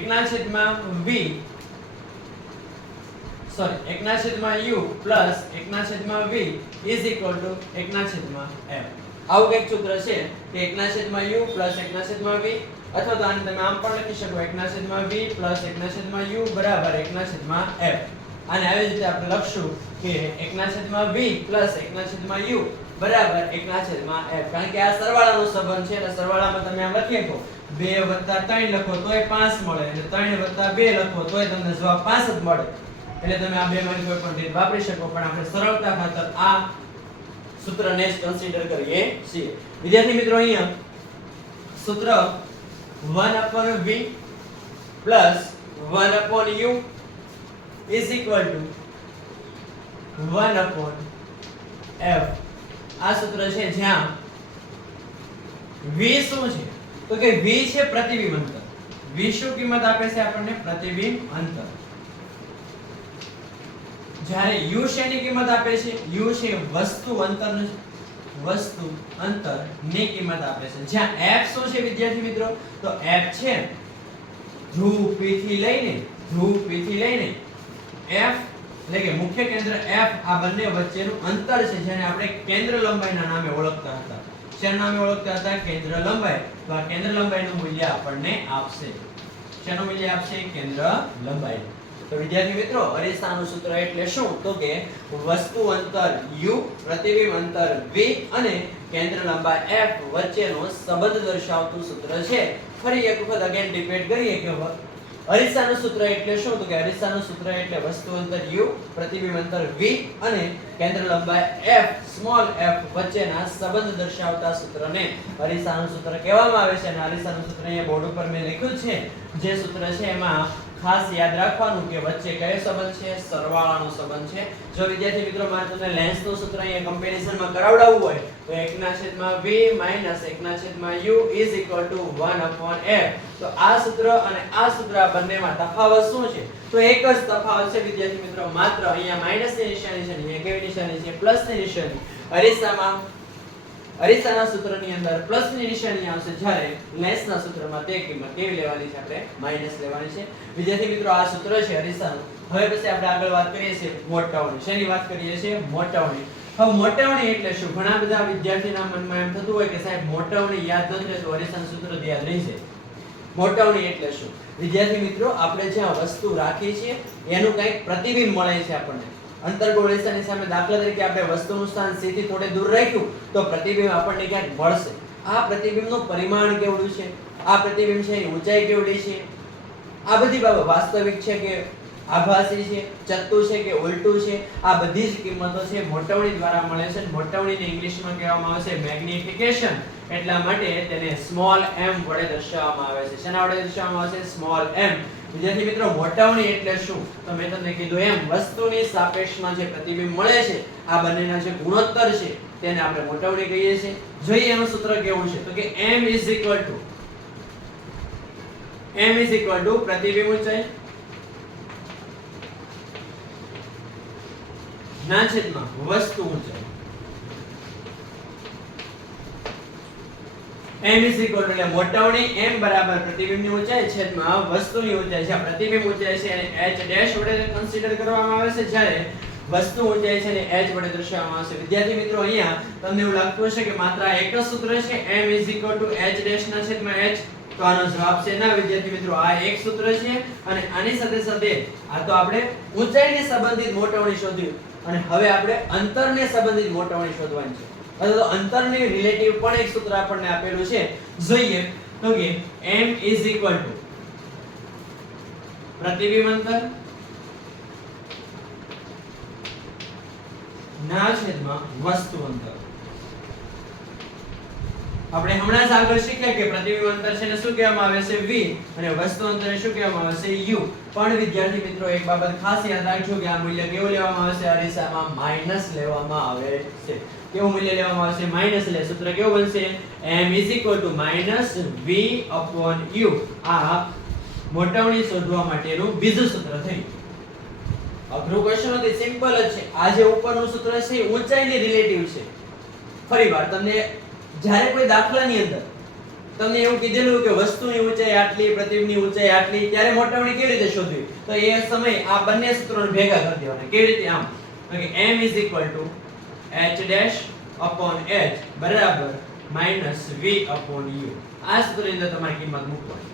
plus 1/v is equal to 1/f. આવું કંઈક સૂત્ર છે કે 1/u પ્લસ 1/v, અથવા તો આને તમે આમ પણ લખી શકો 1/v પ્લસ 1/u બરાબર 1/f. અને આવી રીતે આપણે લખશું કે 1/v પ્લસ 1/u બરાબર 1/f. કારણ કે આ સરવાળાનો સંબંધ છે, એટલે સરવાળામાં તમે આમ લખી શકો 2 + 3 લખો તોય 5 મળે, અને 3 + 2 લખો તોય તમને જવાબ 5 જ મળે. એટલે તમે આ બે માંથી કોઈ પણ રીત વાપરી શકો, પણ આપણે સરળતા ખાતર આ સૂત્રને જ કન્સિડર કરીએ છીએ. વિદ્યાર્થી મિત્રો, અહીંયા સૂત્ર 1/v plus 1/u is equal to 1/f. આ સૂત્ર છે જ્યાં v શું છે? તો કે v છે પ્રતિબિંબ અંતર. v શું કિંમત આપે છે આપણને? પ્રતિબિંબ અંતર. જ્યારે u શેની કિંમત આપે છે? u છે વસ્તુ અંતર ની કિંમત આપે છે. જ્યાં f શું છે વિદ્યાર્થી મિત્રો? તો f છે ધ્રુવ p થી લઈને f, એટલે કે મુખ્ય કેન્દ્ર f, આ બંને વચ્ચેનું અંતર છે, જેને આપણે કેન્દ્ર લંબાઈના નામે ઓળખતા હતા. શેના નામે ઓળખતા હતા? કેન્દ્ર લંબાઈ. તો આ કેન્દ્ર લંબાઈનું મૂલ્ય આપણને આપશે. શેનું મૂલ્ય આપશે? કેન્દ્ર લંબાઈ. તો વિદ્યાર્થી મિત્રો, અરીસાનું સૂત્ર એટલે શું? તો કે વસ્તુ અંતર u, પ્રતિબિંબ અંતર v અને કેન્દ્ર લંબાઈ f વચ્ચેનો સંબંધ દર્શાવતું સૂત્ર છે. ફરી એક વખત અગેન રિપીટ કરીએ કે અરીસાનું સૂત્ર એટલે શું? તો કે અરીસાનું સૂત્ર એટલે વસ્તુ અંતર u, પ્રતિબિંબ અંતર v અને કેન્દ્ર લંબાઈ f સ્મોલ f વચ્ચેના સંબંધ દર્શાવતા સૂત્રને અરીસાનું સૂત્ર કહેવામાં આવે છે. અને અરીસાનું સૂત્ર અહીંયા બોર્ડ ઉપર મેં લખ્યું છે. જે સૂત્ર છે એમાં ખાસ યાદ રાખવાનું કે વચ્ચે કયો સંબંધ છે? સરવાળાનો સંબંધ છે. જો વિદ્યાર્થી મિત્રો મારે તમને લેન્સનું સૂત્ર અહીંયા કમ્પેરીઝનમાં કરાવડાવવું હોય તો 1/v - 1/u is equal to 1/f. તો આ સૂત્ર અને આ સૂત્ર બંનેમાં તફાવત શું છે? તો એક જ તફાવત છે વિદ્યાર્થી મિત્રો, માત્ર અહીંયા માઈનસની નિશાની છે, અહીંયા કેવી નિશાની છે? પ્લસની નિશાની. અરીસાના સૂત્રની અંદર પ્લસની નિશાની આવશે, જ્યારે લેન્સના સૂત્રમાં તે કિંમત કેવી લેવાની છે? આપણે માઈનસ લેવાની છે. વિદ્યાર્થી મિત્રો, આ સૂત્ર છે અરીસાનું. હવે પછી આપણે આગળ વાત કરીએ છીએ મોટવણી. શેની વાત કરીએ છીએ? મોટવણી. હવે મોટવણી એટલે શું? ઘણા બધા વિદ્યાર્થીના મનમાં એમ થતું હોય કે સાહેબ મોટવણી યાદ નથી રહેતું, અરીસાનું સૂત્ર યાદ રહી જાય. મોટવણી એટલે શું? વિદ્યાર્થી મિત્રો, આપણે જ્યાં વસ્તુ રાખીએ છીએ એનું કંઈક પ્રતિબિંબ મળે છે આપણને. અંતર્ગોળ રેખાની સામે દાખલા તરીકે આપણે વસ્તુનું સ્થાન c થી થોડે દૂર રાખ્યું તો પ્રતિબિંબ આપણને ક્યાંક મળશે. આ પ્રતિબિંબનું પરિમાણ કેવડું છે, આ પ્રતિબિંબ છે એની ઊંચાઈ કેવડી છે, આ બધી બાબત વાસ્તવિક છે કે આભાસી છે, ચત્તુ છે કે ઉલટું છે, આ બધી જ કિંમતો છે મોટવણી દ્વારા મળે છે. મોટવણીને ઇંગ્લિશમાં કહેવામાં આવે છે મેગ્નિફિકેશન. એટલા માટે તેને સ્મોલ m વડે દર્શાવવામાં આવે છે. શેના વડે દર્શાવવામાં આવે છે? Small m. વિદ્યાર્થી મિત્રો, મોટવણી એટલે શું? તો મેં તમને કીધું એમ, વસ્તુની સાપેક્ષમાં જે પ્રતિબિંબ મળે છે, આ બંનેના જે ગુણોત્તર છે તેને આપણે મોટવણી કહીએ છીએ. જોઈએ એનું સૂત્ર કેવું છે, તો કે m = પ્રતિબિંબ ઊંચાઈ ના છેદમાં વસ્તુ ઊંચાઈ. m એટલે મોટવણી m બરાબર પ્રતિબિંબની ઊંચાઈ છેદમાં વસ્તુની ઊંચાઈ છે. પ્રતિબિંબ ઊંચાઈ છે એને h ડેશ વડે કન્સિડર કરવામાં આવે છે, જ્યારે વસ્તુ ઊંચાઈ છે એને h વડે દર્શાવવામાં આવે છે. વિદ્યાર્થી મિત્રો, અહીંયા તમને એવું લાગતું હશે કે માત્ર એક જ સૂત્ર છે m h ડેશ ના છેદમાં h. તો આનો જવાબ છે ના વિદ્યાર્થી મિત્રો, આ એક સૂત્ર છે અને આની સાથે સાથે આ તો આપણે ઊંચાઈને સંબંધિત મોટવણી શોધ્યું અને હવે આપણે અંતરને સંબંધિત મોટવણી શોધવાની છે. અથવા તો અંતરને રિલેટિવ પણ એક સૂત્ર આપણને આપેલું છે. જોઈએ તો કે m = પ્રતિબિંબ અંતર ના છેદમાં વસ્તુ અંતર. આપણે હમણાં જ આગળ શીખ્યા કે પ્રતિબિંબ અંતર છે ને શું કહેવામાં આવે છે? v, અને વસ્તુ અંતરને શું કહેવામાં આવે છે? u. પણ વિદ્યાર્થી મિત્રો, એક બાબત ખાસ યાદ રાખજો કે આ મૂલ્ય કેવું લેવામાં આવે છે? અરીસામાં માઈનસ લેવામાં આવે છે. કેવું મૂલ્ય લેવામાં આવે છે? માઈનસ. એટલે સૂત્ર કેવું બનશે? m = -v/u. આ મોટવણી શોધવા માટેનું બીજું સૂત્ર થયું. અઘરું ક્વેશ્ચન નથી, સિમ્પલ જ છે. આ જે ઉપરનું સૂત્ર છે એ ઊંચાઈને રિલેટિવ છે. ફરીવાર તમને જ્યારે કોઈ દાખલાની અંદર તમને એવું કીધેલું કે વસ્તુની ઊંચાઈ આટલી, પ્રતિબિંબની ઊંચાઈ આટલી, ત્યારે મોટવણી કેવી રીતે શોધવી? તો એ સમય આ બંને સૂત્રોને ભેગા કરી દેવાના. કેવી રીતે? આમ તો કે m = h બરાબર -v/u. આ સૂત્રની અંદર તમારી કિંમત મૂકવાની.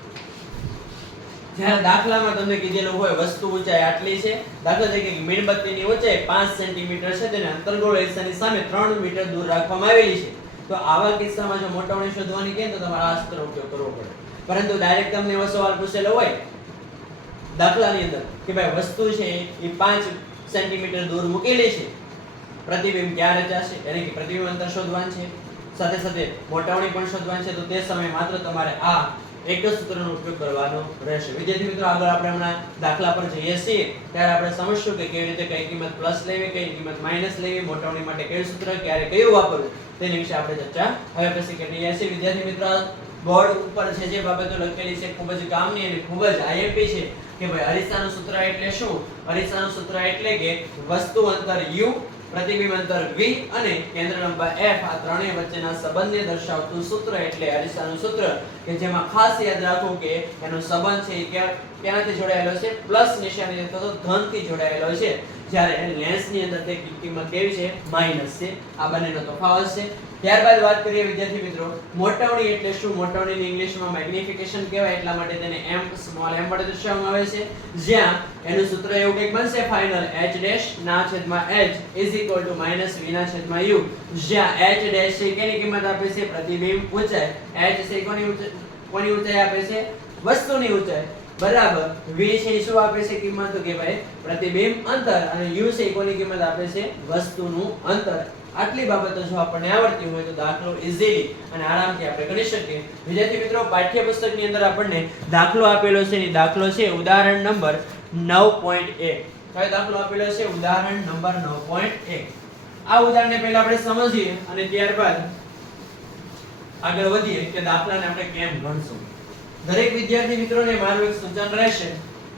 જ્યારે દાખલામાં તમને કીધેલું હોય વસ્તુ ઊંચાઈ આટલી છે, દાખલા તરીકે મીણબત્તીની ઊંચાઈ 5 સેન્ટીમીટર છે, તેને અંતર્ગોળ રેખાની સામે 3 મીટર દૂર રાખવામાં આવેલી છે. તો આવા કિસ્સામાં જો મોટવણી શોધવાની કહે તો તમારે આ સૂત્રનો ઉપયોગ કરવો પડે. પરંતુ ડાયરેક્ટ તમને એવો સવાલ પૂછેલો હોય દાખલાની અંદર કે ભાઈ વસ્તુ છે એ 5 સેન્ટીમીટર દૂર મૂકેલી છે, પ્રતિબિંબ ક્યાં રચાશે, એટલે કે પ્રતિબિંબ અંતર શોધવાનું છે, સાથે સાથે મોટવણી પણ શોધવાની છે. તો તે સમયે માત્ર તમારે આ એક જ સૂત્રનો ઉપયોગ કરવાનો રહેશે. વિદ્યાર્થી મિત્રો, આગળ આપણે હમણાં દાખલા પર જઈએ છીએ ત્યારે આપણે સમજશું કે કેવી રીતે કઈ કિંમત પ્લસ લેવી, કઈ કિંમત માઈનસ લેવી, મોટવણી માટે કયું સૂત્ર ક્યારે કયું વાપરવું, તેની વિશે આપણે ચર્ચા હવે પછી કરી રહ્યા છીએ. વિદ્યાર્થી મિત્રો, બોર્ડ ઉપર છે જે બાબતો લખેલી છે ખૂબ જ કામની અને ખૂબ જ આઈએમપી છે કે ભાઈ અરીસાનું સૂત્ર એટલે શું? અરીસાનું સૂત્ર એટલે કે વસ્તુ અંતર u, પ્રતિબિંબ અંતર v અને કેન્દ્ર લંબાઈ f, આ ત્રણેય વચ્ચેના સંબંધને દર્શાવતું સૂત્ર એટલે અરીસાનું સૂત્ર, કે જેમાં ખાસ યાદ રાખો કે એનો સંબંધ છે એ ક્યાંથી જોડાયેલો છે? પ્લસ નિશાની અથવા તો ધનથી જોડાયેલો છે, જ્યારે લેન્સની અંદર તે કિંમત કેવી છે? માઈનસ છે. આ બંનેનો તફાવત છે. ત્યારબાદ વાત કરીએ વિદ્યાર્થી મિત્રો, મોટવણી એટલે શું? મોટવણીને ઇંગ્લિશમાં મેગ્નિફિકેશન કહેવાય, એટલા માટે તેને સ્મોલ m વડે દર્શાવવામાં આવે છે, જ્યાં એનું સૂત્ર એવું કંઈક બનશે ફાઇનલ h ડેશ ના છેદમાં h -v/u, જ્યાં h ડેશ છે કેની કિંમત આપે છે? પ્રતિબિંબ ઊંચાઈ. h છે કોની ઊંચાઈ આપે છે? વસ્તુની ઊંચાઈ બરાબર. v છે શું આપે છે કિંમત? તો કે ભાઈ પ્રતિબિંબ અંતર. અને u છે કોની કિંમત આપે છે? વસ્તુનું અંતર. આટલી બાબતો જો આપણને આવડતી હોય તો દાખલો ઈઝીલી અને આરામથી આપણે ગણી શકીએ. વિદ્યાર્થી મિત્રો, પાઠ્યપુસ્તકની અંદર આપણને દાખલો આપેલો છે, એ દાખલો છે ઉદાહરણ નંબર 9.1. કયો દાખલો આપેલો છે? ઉદાહરણ નંબર 9.1. આ ઉદાહરણને પહેલા આપણે સમજીએ અને ત્યારબાદ આગળ વધીએ કે દાખલાને આપણે કેમ ગણશું. દરેક વિદ્યાર્થી મિત્રોને મારું એક સૂચન રહેશે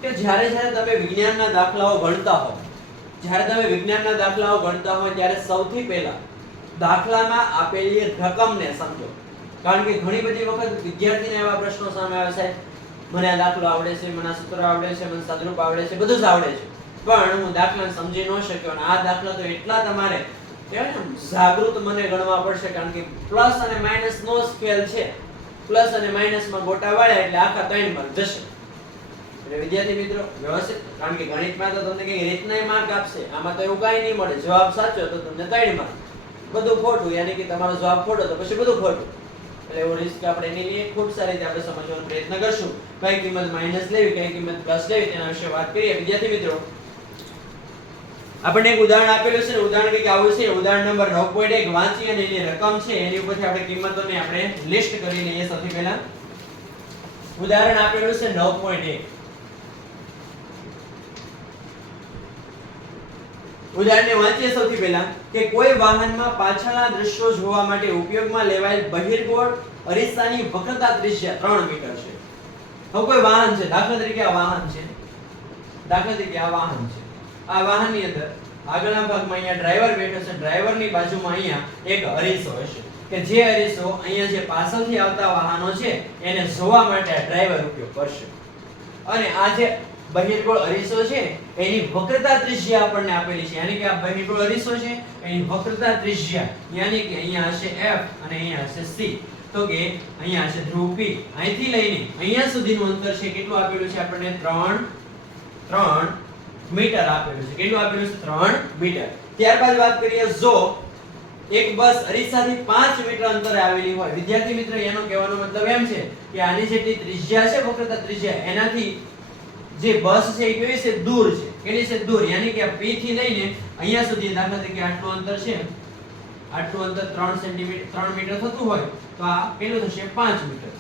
કે જ્યારે તમે વિજ્ઞાનના દાખલાઓ ગણતા હો, ત્યારે સૌથી પહેલા દાખલામાં આપેલી રકમને સમજો. કારણ કે ઘણી બધી વખત વિદ્યાર્થીને એવા પ્રશ્નો સામે આવે છે, મને આ દાખલો આવડે છે, મને આ સૂત્ર આવડે છે, મને સદરૂપ આવડે છે, બધું જ આવડે છે, પણ હું દાખલાને સમજી ન શક્યો. અને આ દાખલા તો એટલા તમારે કહેવાય ને જાગૃત મને ગણવા પડશે, કારણ કે પ્લસ અને માઈનસ નો સ્કેલ છે. પ્લસ અને માઈનસ માં ગોટા વાળ્યા એટલે આખા 3 માર્ક જશે. એટલે વિદ્યાર્થી મિત્રો વ્યવસ્થિત, કારણ કે ગણિતમાં તો તમને કઈ રીતના માર્ક આપશે, આમાં તો એવું કાઈ નહીં મળે. જવાબ સાચો તો તમને 3 માર્ક, બધું ખોટું યાની કે તમારો જવાબ ખોટો તો પછી બધું ખોટું. એટલે એવો રિસ્ક આપણે એની લઈએ, ખૂબ સારી રીતે આપણે સમજવાનો પ્રયત્ન કરશું. કઈ કિંમત માઈનસ લેવી, કઈ કિંમત પ્લસ લેવી તેના વિશે વાત કરીએ. વિદ્યાર્થી મિત્રો આપણને એક ઉદાહરણ આપેલું છે ને, ઉદાહરણ કંઈક આવું છે. ઉદાહરણ નંબર 9.1 વાંચી અને એની રકમ છે એની ઉપરથી આપણે કિંમતોને આપણે લિસ્ટ કરી લઈએ. સૌથી પહેલા ઉદાહરણ આપેલું છે 9.1. ઉદાહરણને વાંચીએ સૌથી પહેલા કે કોઈ વાહનમાં પાછળના દ્રશ્યો જોવા માટે ઉપયોગમાં લેવાયેલ બહિર્ગોળ અરીસાની વક્રતા ત્રિજ્યા 3 મીટર છે. હવે કોઈ વાહન છે, દાખલા તરીકે આ વાહન છે, દાખલા તરીકે આ વાહન છે. આ વાહનની અંદર આગળના ભાગમાં અહીંયા ડ્રાઈવર બેઠો છે, ડ્રાઈવરની બાજુમાં અહીંયા એક અરીસો હશે કે જે અરીસો અહીંયા જે પાછળથી આવતા વાહનો છે એને જોવા માટે આ ડ્રાઈવર ઉપયોગ કરશે. અને આ જે બહિર્ગોળ અરીસો છે એની વક્રતા ત્રિજ્યા આપણને આપેલી છે, યાની કે આ બહિર્ગોળ અરીસો છે એની વક્રતા ત્રિજ્યા યાની કે અહીંયા હશે f અને અહીંયા હશે c. તો કે અહીંયા હશે ધ્રુવ p, અહીંથી લઈને અહીંયા સુધીનું અંતર છે કેટલું આપેલું છે આપણને 3 મીટર આપેલું છે. કેટલું આપેલું છે? 3 મીટર. ત્યારબાદ વાત કરીએ જો એક બસ અરીસાથી 5 મીટર અંતરે આવેલી હોય. વિદ્યાર્થી મિત્ર એનો કહેવાનો મતલબ એમ છે કે આની જેટલી ત્રિજ્યા છે વક્રતા ત્રિજ્યા એનાથી જે બસ છે એ કેવી છે? દૂર છે. કેટલી છે? દૂર. યાની કે p થી લઈને અહીંયા સુધી દાખલા તરીકે આટલું અંતર છે, આટલું અંતર 3 સેન્ટીમીટર 3 મીટર થતું હોય તો આ કેટલું થશે? 5 મીટર.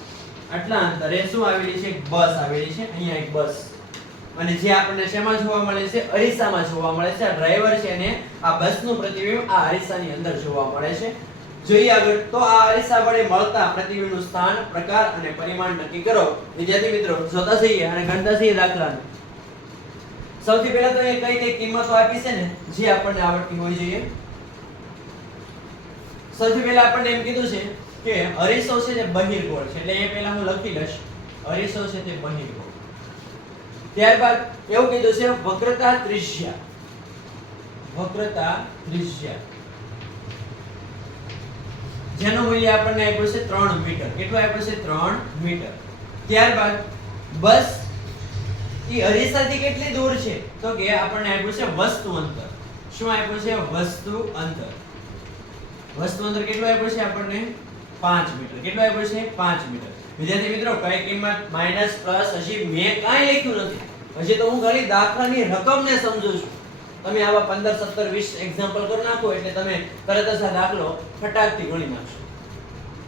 આટલા અંતરે શું આવેલી છે? એક બસ આવેલી છે. અહીંયા એક બસ. અને જે આપણને શેમાં જોવા મળે છે? અરીસામાં જોવા મળે છે. આ ડ્રાઈવર છે અને આ બસનું પ્રતિબિંબ આ અરીસાની અંદર જોવા મળે છે. જોઈએ આગળ તો આ અરીસા વડે મળતા પ્રતિબિંબનું સ્થાન, પ્રકાર અને પરિમાણ નક્કી કરો. વિદ્યાર્થી મિત્રો જોતા જઈએ અને ગણતા જઈએ દાખલાને. સૌથી પહેલા તો એ કઈ કિંમતો આપી છે ને જે આપણને આવડતી હોવી જોઈએ. સૌથી પહેલા આપણને એમ કીધું છે કે અરીસો છે જે બહિર્ગોળ છે, એટલે એ પહેલા હું લખી લઈશ અરીસો છે તે બહિર્ગોળ. ત્યારબાદ એવું કીધું છે વક્રતા ત્રિજ્યા, વક્રતા ત્રિજ્યા જેનું મૂલ્ય આપણને આપ્યું છે 3 મીટર. કેટલું આપ્યું છે? 3 મીટર. ત્યારબાદ બસ એ અરીસાથી કેટલી દૂર છે? તો કે આપણને આપ્યું છે વસ્તુ અંતર. શું આપ્યું છે? વસ્તુ અંતર. વસ્તુ અંતર કેટલું આપ્યું છે આપણને? 5 મીટર. કેટલું આપ્યું છે? 5 મીટર. વિદ્યાર્થી મિત્રો કઈ કિંમત માઈનસ પ્લસ હજી મેં કાંઈ લખ્યું નથી. હજી તો હું ખાલી દાખલાની રકમને સમજુ છું. તમે આવા 15 17 20 એક્ઝામ્પલ કરી નાખો એટલે તમે તરત જ આ દાખલો ફટાકથી ગણી નાખશો.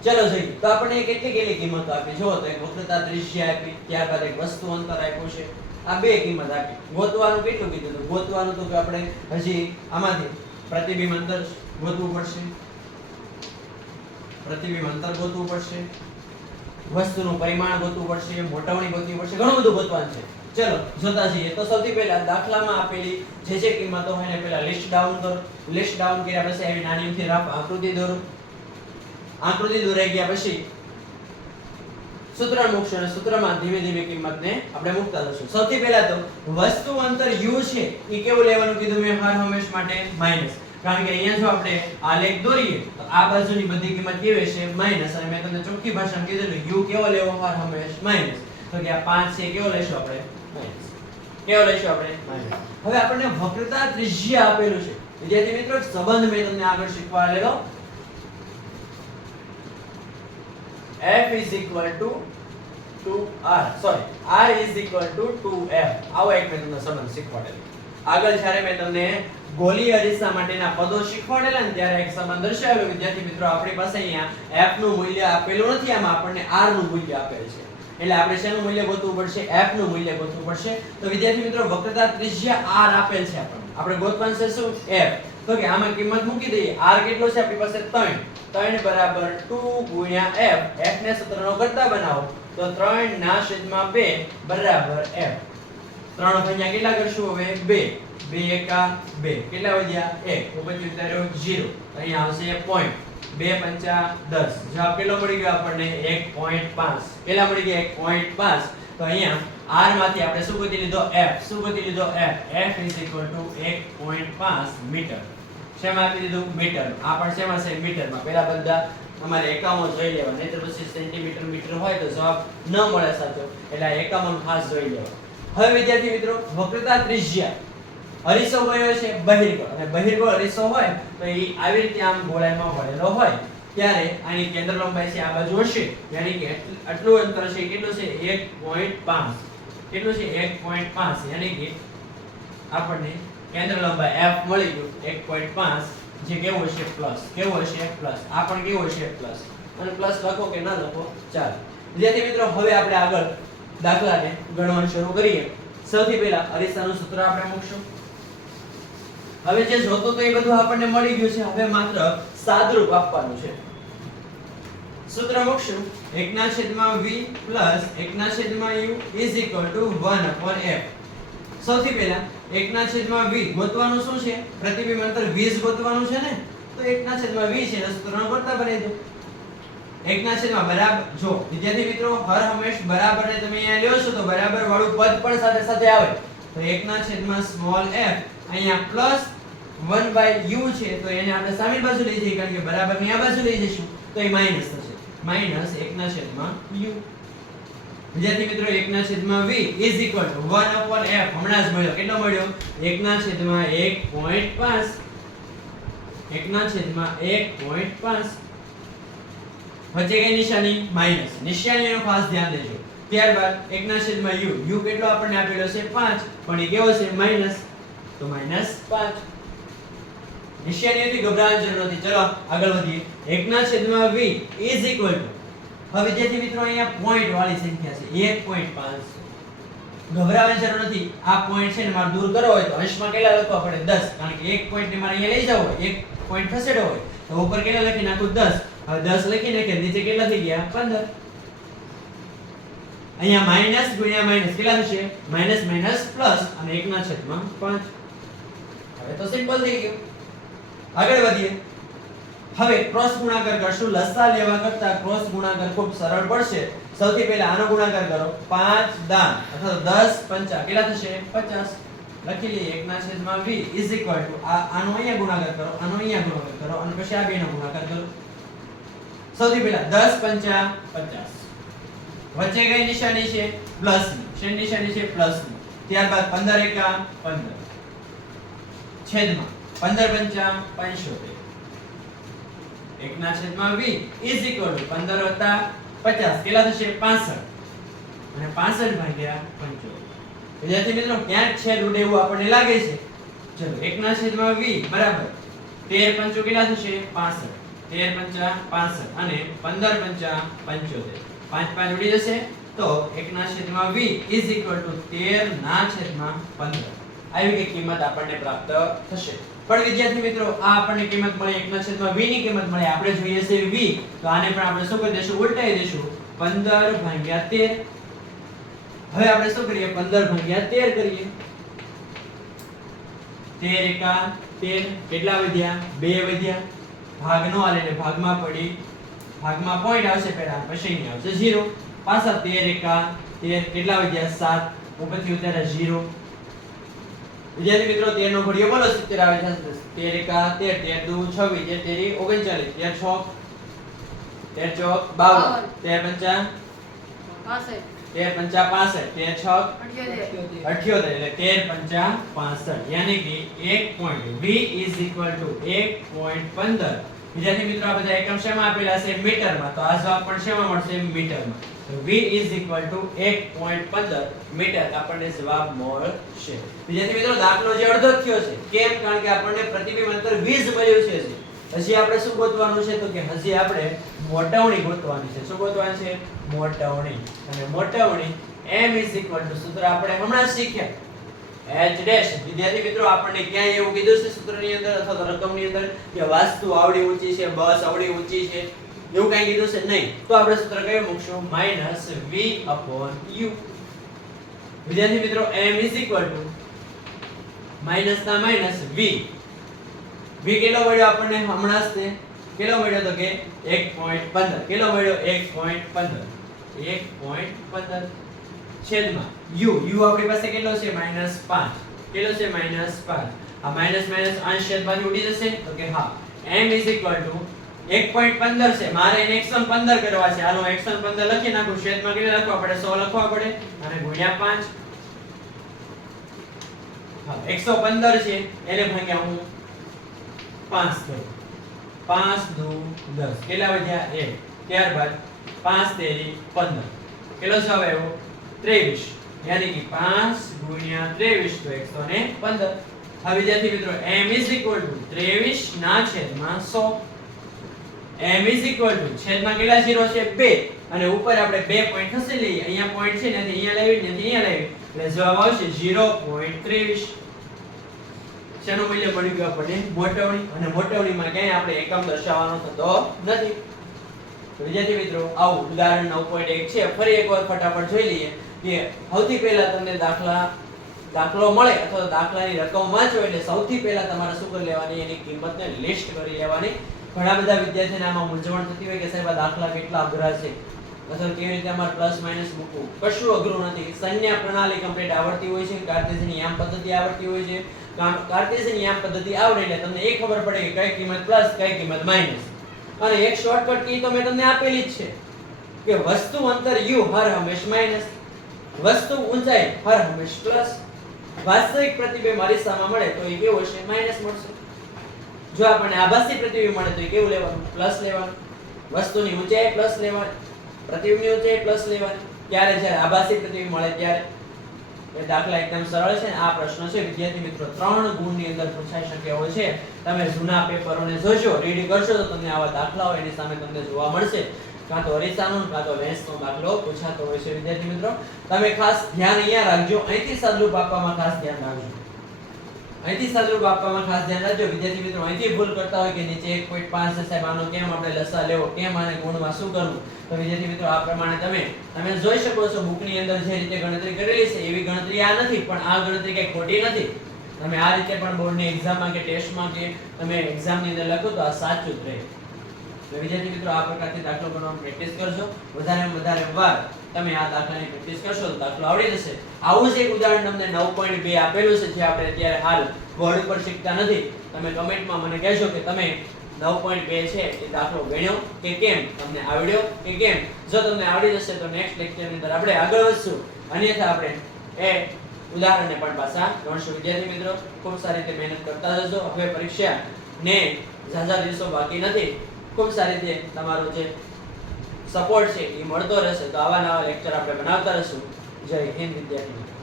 ચલો જોઈએ તો આપણે કેટલી કિંમતો આપી જો તો એક વક્રતા ત્રિજ્યા આપી, ત્યારબાદ એક વસ્તુ અંતર આપ્યું છે. આ બે કિંમત આપી. ગોતવાનું કેટલું કીધું તો ગોતવાનું તો કે આપણે હજી આમાંથી પ્રતિબિંબ અંતર ગોતવું પડશે, પ્રતિબિંબ અંતર ગોતવું પડશે, વસ્તુનું પરિમાણ ગોતવું પડશે, મોટવણી ગોતવી પડશે, ઘણું બધું ગોતવાનું છે. ચલો જોતા જઈએ તો સૌથી પહેલા દાખલામાં આપેલી જે કિંમતો હોય એને પહેલા લિસ્ટ ડાઉન કરો. લિસ્ટ ડાઉન કર્યા પછી આવી નાની અમથી રફ આકૃતિ દોરો. આકૃતિ દોરાઈ ગયા પછી સૂત્ર મૂકશો અને સૂત્રમાં ધીમે ધીમે કિંમતને આપણે મૂકતા જશું. સૌથી પહેલા તો વસ્તુ અંતર u છે એ કેવું લેવાનું કીધું મેં? હર હંમેશ માટે માઈનસ. કારણ કે અહીંયા જો આપણે આલેખ દોરીએ તો આ બાજુની બધી કિંમત કેવી છે? માઈનસ. અને મેં તમને ચોખ્ખી ભાષામાં કીધું u કેવો લેવો? હર હંમેશ માઈનસ. તો કે આ 5 છે કેવો લેશો આપણે? માઈનસ. કેવો લેશો આપણે? માઈનસ. હવે આપણને વક્રતા ત્રિજ્યા આપેલું છે. વિદ્યાર્થી મિત્રો સંબંધ મેં તમને આગળ શીખવાડેલો f is equal to 2r sorry r is equal to 2f. આવો એક મેં તમને સંબંધ શીખવાડેલો. આગળ જ્યારે મેં તમને ગોલીય અરીસા માટેના પદો શીખવાડેલા ને ત્યારે એક સંબંધ દર્શાવેલો. વિદ્યાર્થી મિત્રો આપણી પાસે અહીંયા f નું મૂલ્ય આપેલું નથી, આમાં આપણને r નું મૂલ્ય આપેલ છે. એટલે આપણે શેનું મૂલ્ય ગોતવું પડશે? f નું મૂલ્ય ગોતવું પડશે. તો વિદ્યાર્થી મિત્રો વક્રતા ત્રિજ્યા r આપેલ છે આપણે ગોતવાનું છે શું? f. તો કે આમાં કિંમત મૂકી દઈએ. r કેટલો છે આપણી પાસે? 3 બરાબર 2 ગુણ્યા f. f ને સૂત્રનો કરતા બનાવો તો 3 ના છેદમાં 2 બરાબર f. 3 અહીંયા કેટલા કરશું હવે? 2 2 એકા 2 કેટલા વધ્યા? 1. તો પછી ઉતાર્યો 0. અહીંયા આવશે પોઈન્ટ. 2 પંચા 10. જવાબ કેટલો મળી ગયો આપણને? 1.5. કેટલા મળી ગયા? 1.5. તો અહીંયા r માંથી આપણે શું ગોતી લીધો? f. શું ગોતી લીધો? f. f = 1.5 metre. શેમાં આપી દીધું? મીટર. આ પણ શેમાં છે? મીટરમાં. પહેલા બધા અમારે એકમો જોઈ લેવા, નહીતર પછી સેન્ટીમીટર મીટર હોય તો જવાબ ન મળે સાચો, એટલે આ એકમો ખાસ જોઈ લેવા. હવે વિદ્યાર્થી મિત્રો, વક્રતા ત્રિજ્યા અરીસો કયો છે? બહિર્ગોળ. અને બહિર્ગોળ અરીસો હોય તો એ આવી રીતે આમ ગોળામાં વળેલો હોય ત્યારે આની કેન્દ્ર લંબાઈ છે આ બાજુ હશે, યાની કે આટલું અંતર છે કેટલું છે? 1.5. કેટલું છે? 1.5. યાની કે આપણને કેન્દ્ર લંબાઈ f મળી ગયું 1.5, જે કેવું હશે? પ્લસ. કેવું હશે? પ્લસ. આ પણ કેવું હશે? પ્લસ. અને પ્લસ લખો કે ના લખો ચાલો. વિદ્યાર્થી મિત્રો, હવે આપણે આગળ દાખલાને ગણવાનું શરૂ કરીએ. સૌથી પહેલા અરીસાનું સૂત્ર આપણે મૂકશું. હવે જે જોતું તો એ બધું આપણને મળી ગયું છે, હવે માત્ર સાદરૂપ આપવાનું છે. સૂત્ર મૂકશું 1/v + 1/u = 1/f. સૌથી પહેલા 1/v ગોતવાનું શું છે? પ્રતિબિંબ અંતર 20 ગોતવાનું છે ને, તો 1/v છે ને સૂત્રનો કરતા બનાવી દો. 1/, બરાબર. જો વિદ્યાર્થી મિત્રો, હર હંમેશ બરાબર ને તમે અહીંયા લ્યો છો તો બરાબર વાળું પદ પણ સાથે સાથે આવે, તો 1/f અહીંયા પ્લસ 1/u છે, તો એને આપણે સામેની બાજુ લઈ જઈએ, કારણ કે બરાબર ની આ બાજુ લઈ જઈશું તો એ માઈનસ થશે. Minus 1/u. વિદ્યાર્થી મિત્રો, 1/v = 1/f. હમણાં જ મળ્યો. કેટલો મળ્યો? 1/1.5. 1/1.5. વચ્ચે કઈ નિશાની? માઈનસ. નિશાનીનો ખાસ ધ્યાન દેજો. ત્યારબાદ 1/u. u કેટલો આપણને આપેલો છે? 5, પણ એ કેવો છે? માઈનસ, તો -5. નિશાનીઓથી ગભરાવાની જરૂર નથી. ચલો આગળ વધીએ. 1/v = હવે વિદ્યાર્થી મિત્રો, અહીંયા પોઈન્ટ વાળી સંખ્યા છે 1.5. ગભરાવાની જરૂર નથી. આ પોઈન્ટ છે ને મારે દૂર કરવો હોય તો અંશમાં કેટલા લખવા પડે? 10, કારણ કે એક પોઈન્ટ ને મારે અહીંયા લઈ જવો હોય, એક પોઈન્ટ ખસેડવો હોય તો ઉપર કેટલા લખી નાખું? 10. હવે 10 લખી નાખીએ, નીચે કેટલા થઈ ગયા? 15. અહીંયા માઈનસ ગુણ્યા માઈનસ કેટલા થશે? માઈનસ માઈનસ પ્લસ અને 1/5. હવે તો સિમ્પલ થઈ ગયું. આગળ વધીએ. હવે ક્રોસ ગુણાકાર કરશું. લસા લેવા કરતા ક્રોસ ગુણાકાર ખૂબ સરળ પડશે. સૌથી પહેલા આનો ગુણાકાર કરો. 5 દાન અથવા 10 પંચા કેટલા થશે? 50. લખી લઈએ 1/v = આનો અહીંયા ગુણાકાર કરો, આનો અહીંયા ગુણાકાર કરો અને પછી આ બેનો ગુણાકાર કરો. સૌથી પહેલા 10 પંચા 50. વચ્ચે કઈ નિશાની છે? પ્લસ ની. શેની નિશાની છે? પ્લસ ની. ત્યારબાદ 15 એકા 15 છેદમાં 15 પંચા 75. 1/v = 15 + 50 કેટલા થશે? 65. અને 65/75. વિદ્યાર્થી મિત્રો, ક્યાંક છેદ ઉડે એવું આપણને લાગે છે. ચલો 1/v બરાબર 13 પંચું કેટલા થશે? 65. 13 પંચા 65 અને 15 પંચા 75. 5 5 ઉડી જશે તો 1/v = 13/15. આવી કે કિંમત આપણને પ્રાપ્ત થશે. પણ વિદ્યાર્થી મિત્રો, આ આપણને કિંમત મળી 1/v ની કિંમત મળી, આપણે જોઈએ છે v, તો આને પણ આપણે શું કરી દેશું? ઉલટાઈ દેશું. 15/13. હવે આપણે શું કરીએ? 15/13 કરીએ. 13 એકા 13 કેટલા વધ્યા? 2 વધ્યા. ભાગ નો આલે એટલે ભાગમાં પડી, ભાગમાં પોઈન્ટ આવશે પહેલા, પછી અહીં આવશે 0. પાછા 13 એકા 13 કેટલા વધ્યા? 7. ઉપરથી ઉતાર્યા 0. વિદ્યાર્થી મિત્રો, 13 નો ઘડિયો બોલો 70 આવે છે. 13 એકા 13, 13 દુ 26, 13 39, 13 ચોક 52, 13 પંચા 65, 13 પંચા 65, 13 છોક 78, એટલે 13 પંચા 65. યાની કે 1.v = 1.15. વિદ્યાર્થી મિત્રો, આ બધા એકમ શેમાં આપેલા છે? મીટરમાં. તો આ જવાબ પણ શેમાં મળશે? મીટરમાં. તો v = 1.15 મીટર આપણને જવાબ મળશે. વિદ્યાર્થી મિત્રો, દાખલો જે અડધો થયો છે. કેમ? કારણ કે આપણને પ્રતિબિંબ અંતર 20 મળ્યું છે. હજી આપણે શું ગોતવાનું છે? તો કે હજી આપણે મોટવણી ગોતવાની છે. શું ગોતવાની છે? મોટવણી. અને મોટવણી m = સૂત્ર આપણે હમણાં જ શીખ્યા h ડેશ. વિદ્યાર્થી મિત્રો, આપણને ક્યાંય એવું કીધું છે સૂત્રની અંદર અથવા તો રકમની અંદર કે વસ્તુ આવડી ઊંચી છે, બસ આવડી ઊંચી છે, એવું કઈ કીધું છે નહીં? તો આપણે સૂત્ર કયું મૂકશું? -v/u. વિદ્યાર્થી મિત્રો, m = માઈનસ ના માઈનસ v. v કેટલો મળ્યો આપણને હમણાં જ? તે કેટલો મળ્યો? તો કે 1.15. કેટલો મળ્યો? 1.15. 1.15 છેદમાં u. u આપણી પાસે કેટલો છે? -5. કેટલો છે? -5. આ માઈનસ માઈનસ અંશ છેદમાંથી ઉડી જશે તો કે હા. m = 1.15 છે, મારે એને 115 કરવા છે. હાલો 115 લખી નાખું. છેદમાં કેટલા લખવા પડે? 100 લખવા પડે અને ગુણ્યા 5. હા 115 છે એને ભાગ્યા હું 5 કરું. 5 દુ 10 કેટલા વધ્યા? 1. ત્યારબાદ 5 તેરી 15 કેટલો જવાબ આવ્યો? 23. યાની કે 5 ગુણ્યા 23 તો 115. હવે વિદ્યાર્થી મિત્રો m is equal to 23 ના છેદમાં 100. m is equal to છેદમાં કેટલા ઝીરો છે? 2 અને ઉપર આપણે 2 પોઈન્ટ ખસેડી લઈએ. અહીંયા પોઈન્ટ છે ને અહીંયા લાવી ને અહીંયા લાવી એટલે જવાબ આવશે 0.23. શેનું મૂલ્ય મળી ગયું આપણને? મોટવણી. અને મોટવણીમાં ક્યાંય આપણે એકમ દર્શાવવાનો થતો નથી. તો વિદ્યાર્થી મિત્રો આવું ઉદાહરણ 9.1 છે. ફરી એકવાર ફટાફટ જોઈ લઈએ કે સૌથી પહેલા તમને દાખલો મળે અથવા દાખલાની રકમ વાંચો એટલે સૌથી પહેલા તમારે શું કરી લેવાની? એની કિંમતને લિસ્ટ કરી લેવાની. ઘણા બધા વિદ્યાર્થીઓને આમાં મૂંઝવણ થતી હોય કે સાહેબ આ દાખલા કેટલા અઘરા છે અથવા કેવી રીતે અમારે પ્લસ માઈનસ મૂકવું. કશું અઘરું નથી. સંજ્ઞા પ્રણાલી કમ્પ્લીટ આવડતી હોય છે, કાર્ટેશિયન યામ પદ્ધતિ આવડતી હોય છે. કાર્ટેશિયન યામ પદ્ધતિ આવડે એટલે તમને એ ખબર પડે કે કઈ કિંમત પ્લસ કઈ કિંમત માઈનસ. અને એક શોર્ટકટ કી તો મેં તમને આપેલી જ છે કે વસ્તુ અંતર u હર હંમેશ માઈનસ, વસ્તુ ઊંચાઈ હર હંમેશ પ્લસ. વાસ્તવિક પ્રતિબિંબ અરીસામાં મળે તો એ કેવું હશે? માઈનસ મળશે. જો આપણને આભાસી પ્રતિબિંબ મળે તો એ કેવું લેવાનું? પ્લસ લેવાનું. વસ્તુની ઊંચાઈ પ્લસ લેવાની, પ્રતિબિંબની ઊંચાઈ પ્લસ લેવાની. ત્યારે જ્યારે આભાસી પ્રતિબિંબ મળે ત્યારે એ દાખલા એકદમ સરળ છે. આ પ્રશ્ન છે વિદ્યાર્થી મિત્રો 3 ગુણની અંદર પૂછાઈ શકે હોય છે. તમે જૂના પેપરોને જોજો, રીડ કરશો તો તમને આવા દાખલાઓ એની સામે તમને જોવા મળશે. કાં તો અરીસાનો કાં તો લેન્સનો દાખલો પૂછાતો હોય છે. વિદ્યાર્થી મિત્રો તમે ખાસ ધ્યાન અહીંયા રાખજો. અહીંથી સદરૂપ આપવામાં ખાસ ધ્યાન રાખજો. અહીંથી સદરૂપ આપવામાં ખાસ ધ્યાન રાખજો. વિદ્યાર્થી મિત્રો અહીંથી ભૂલ કરતા હોય કે નીચે 1.5 છે સાહેબ આનો કેમ આપણે લસા લેવો, કેમ આને ગુણમાં શું કરવું? તો વિદ્યાર્થી મિત્રો આ પ્રમાણે તમે જોઈ શકો છો બુકની અંદર જે રીતે ગણતરી કરેલી છે એવી ગણતરી આ નથી, પણ આ ગણતરી કઈ ખોટી નથી. તમે આ રીતે પણ બોર્ડની એક્ઝામમાં કે ટેસ્ટમાં કે તમે એક્ઝામની અંદર લખો તો આ સાચું જ રહે. તો વિદ્યાર્થી મિત્રો આ પ્રકારથી દાખલો ગણવાની પ્રેક્ટિસ કરજો. વધારેમાં વધારે વાર તમે આ દાખલાની પ્રેક્ટિસ કરશો તો દાખલો આવડી જશે. આવું જ એક ઉદાહરણ તમને 9.2 આપેલું છે જે આપણે અત્યારે હાલ બોર્ડ ઉપર શીખતા નથી. તમે કમેન્ટમાં મને કહેજો કે તમે 9.2 છે એ દાખલો ગણ્યો કે કેમ, તમને આવડ્યો કે કેમ. જો તમને આવડી જશે તો નેક્સ્ટ લેક્ચરની અંદર આપણે આગળ વધશું. અન્યથા આપણે એ ઉદાહરણને પણ પાછા ગણશું. વિદ્યાર્થી મિત્રો ખૂબ સારી રીતે મહેનત કરતા જજો. હવે પરીક્ષા ને ઝાઝા દિવસો બાકી નથી. ખૂબ સારી રીતે તમારો જે સપોર્ટ છે એ મળતો રહેશે. તો આવા નવા લેક્ચર આપણે બનાવતા રહીશું. જય હિન્દ વિદ્યાર્થી મિત્રો.